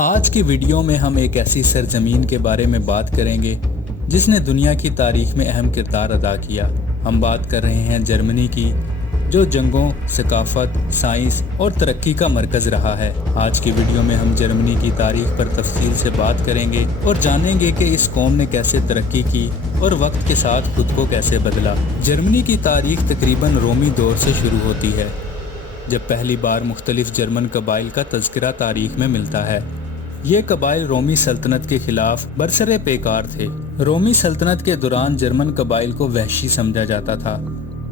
آج کی ویڈیو میں ہم ایک ایسی سرزمین کے بارے میں بات کریں گے جس نے دنیا کی تاریخ میں اہم کردار ادا کیا۔ ہم بات کر رہے ہیں جرمنی کی، جو جنگوں، ثقافت، سائنس اور ترقی کا مرکز رہا ہے۔ آج کی ویڈیو میں ہم جرمنی کی تاریخ پر تفصیل سے بات کریں گے اور جانیں گے کہ اس قوم نے کیسے ترقی کی اور وقت کے ساتھ خود کو کیسے بدلا۔ جرمنی کی تاریخ تقریباً رومی دور سے شروع ہوتی ہے، جب پہلی بار مختلف جرمن قبائل کا تذکرہ تاریخ میں ملتا ہے۔ یہ قبائل رومی سلطنت کے خلاف برسر پیکار تھے۔ رومی سلطنت کے دوران جرمن قبائل کو وحشی سمجھا جاتا تھا،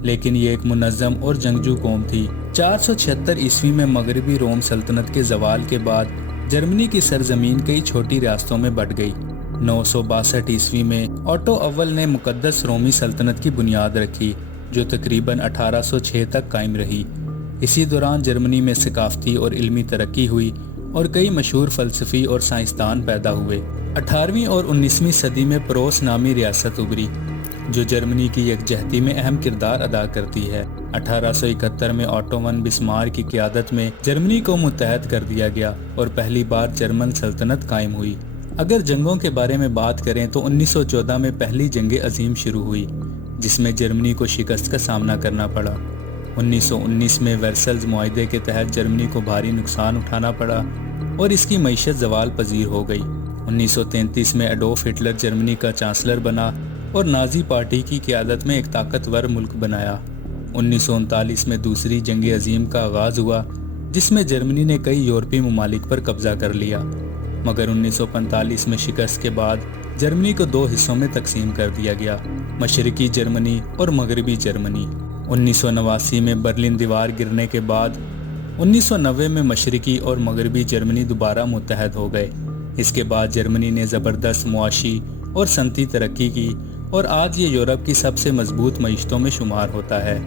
لیکن یہ ایک منظم اور جنگجو قوم تھی۔ 476 عیسوی میں مغربی روم سلطنت کے زوال کے بعد جرمنی کی سرزمین کئی چھوٹی ریاستوں میں بٹ گئی۔ 962 عیسوی میں اوٹو اول نے مقدس رومی سلطنت کی بنیاد رکھی، جو تقریباً 1806 تک قائم رہی۔ اسی دوران جرمنی میں ثقافتی اور علمی ترقی ہوئی اور کئی مشہور فلسفی اور سائنسدان پیدا ہوئے۔ 18ویں اور 19ویں صدی میں پروس نامی ریاست ابھری، جو جرمنی کی یکجہتی میں اہم کردار ادا کرتی ہے۔ 1871 میں اوٹو ون بسمارک کی قیادت میں جرمنی کو متحد کر دیا گیا اور پہلی بار جرمن سلطنت قائم ہوئی۔ اگر جنگوں کے بارے میں بات کریں تو 1914 میں پہلی جنگ عظیم شروع ہوئی، جس میں جرمنی کو شکست کا سامنا کرنا پڑا۔ 1919 میں ورسلز معاہدے کے تحت جرمنی کو بھاری نقصان اٹھانا پڑا اور اس کی معیشت زوال پذیر ہو گئی۔ 1933 میں ایڈولف ہٹلر جرمنی کا چانسلر بنا اور نازی پارٹی کی قیادت میں ایک طاقتور ملک بنایا۔ 1939 میں دوسری جنگ عظیم کا آغاز ہوا، جس میں جرمنی نے کئی یورپی ممالک پر قبضہ کر لیا، مگر 1945 میں شکست کے بعد جرمنی کو دو حصوں میں تقسیم کر دیا گیا، مشرقی جرمنی اور مغربی جرمنی۔ 1989 میں برلن دیوار گرنے کے بعد 1990 میں مشرقی اور مغربی جرمنی دوبارہ متحد ہو گئے۔ اس کے بعد جرمنی نے زبردست معاشی اور صنعتی ترقی کی اور آج یہ یورپ کی سب سے مضبوط معیشتوں میں شمار ہوتا ہے۔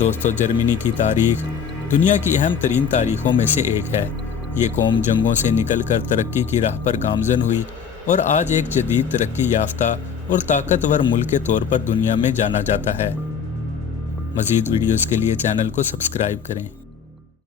دوستو، جرمنی کی تاریخ دنیا کی اہم ترین تاریخوں میں سے ایک ہے۔ یہ قوم جنگوں سے نکل کر ترقی کی راہ پر گامزن ہوئی اور آج ایک جدید ترقی یافتہ اور طاقتور ملک کے طور پر دنیا میں جانا جاتا ہے۔ مزید ویڈیوز کے لیے چینل کو سبسکرائب کریں۔